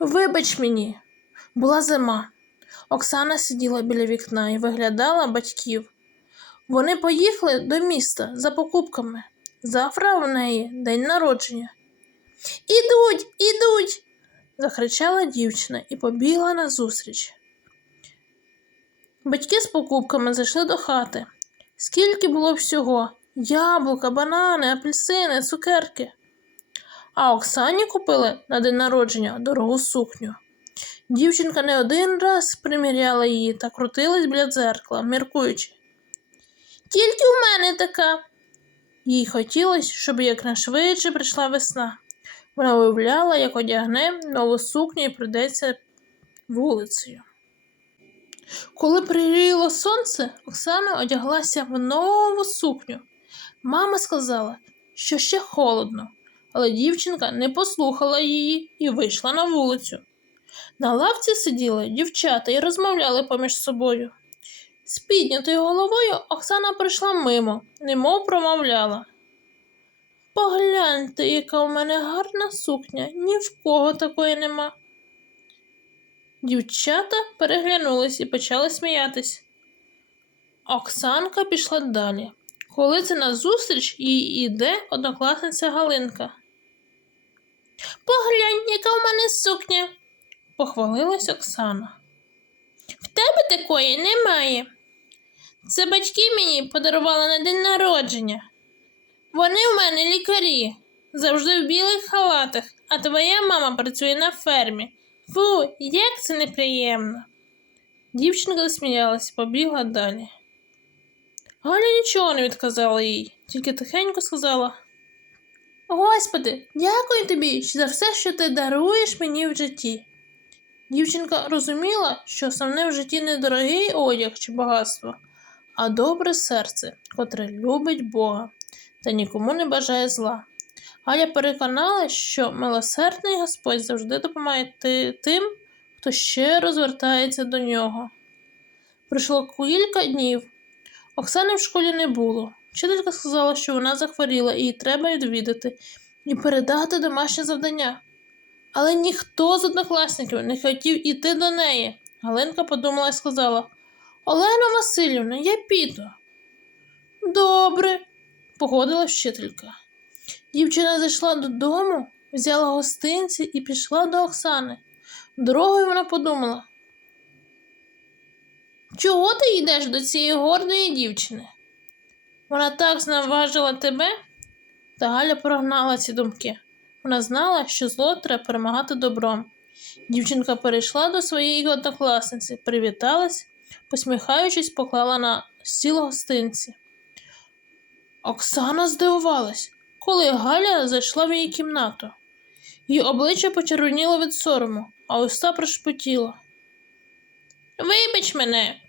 Вибач мені, була зима. Оксана сиділа біля вікна і виглядала батьків. Вони поїхали до міста за покупками. Завтра в неї день народження. Ідуть, ідуть. закричала дівчина і побігла назустріч. Батьки з покупками зайшли до хати. Скільки було всього? Яблука, банани, апельсини, цукерки. А Оксані купили на день народження дорогу сукню. Дівчинка не один раз приміряла її та крутилась біля дзеркала, міркуючи. Тільки у мене така. Їй хотілося, щоб якнайшвидше прийшла весна. Вона уявляла, як одягне нову сукню і прийдеться вулицею. Коли приріло сонце, Оксана одяглася в нову сукню. Мама сказала, що ще холодно, але дівчинка не послухала її і вийшла на вулицю. На лавці сиділи дівчата і розмовляли поміж собою. З піднятою головою Оксана прийшла мимо, немов промовляла. Погляньте, яка у мене гарна сукня, ні в кого такої нема. Дівчата переглянулись і почали сміятись. Оксанка пішла далі. Коли це назустріч їй іде однокласниця Галинка. Поглянь, яка у мене сукня, похвалилась Оксана. В тебе такої немає. Це батьки мені подарували на день народження. Вони у мене лікарі, завжди в білих халатах, а твоя мама працює на фермі. Фу, як це неприємно. Дівчинка засміялась і побігла далі. Галя нічого не відказала їй, тільки тихенько сказала: Господи, дякую тобі за все, що ти даруєш мені в житті. Дівчинка розуміла, що основне в житті не дорогий одяг чи багатство, а добре серце, котре любить Бога та нікому не бажає зла. Галя переконалась, що милосердний Господь завжди допомагає тим, хто ще розвертається до нього. Пройшло кілька днів. Оксани в школі не було. Вчителька сказала, що вона захворіла і її треба відвідати і передати домашнє завдання. Але ніхто з однокласників не хотів іти до неї. Галинка подумала і сказала: Олена Васильівна, я піду. Добре, погодилась вчителька. Дівчина зайшла додому, взяла гостинці і пішла до Оксани. Дорогою вона подумала. Чого ти йдеш до цієї гордої дівчини? Вона так зневажила тебе? Та Галя прогнала ці думки. Вона знала, що зло треба перемагати добром. Дівчинка перейшла до своєї однокласниці, привіталась, посміхаючись, поклала на стіл гостинці. Оксана здивувалась, коли Галя зайшла в її кімнату. Її обличчя почервоніло від сорому, а уста прошепотіло. Вибач мене,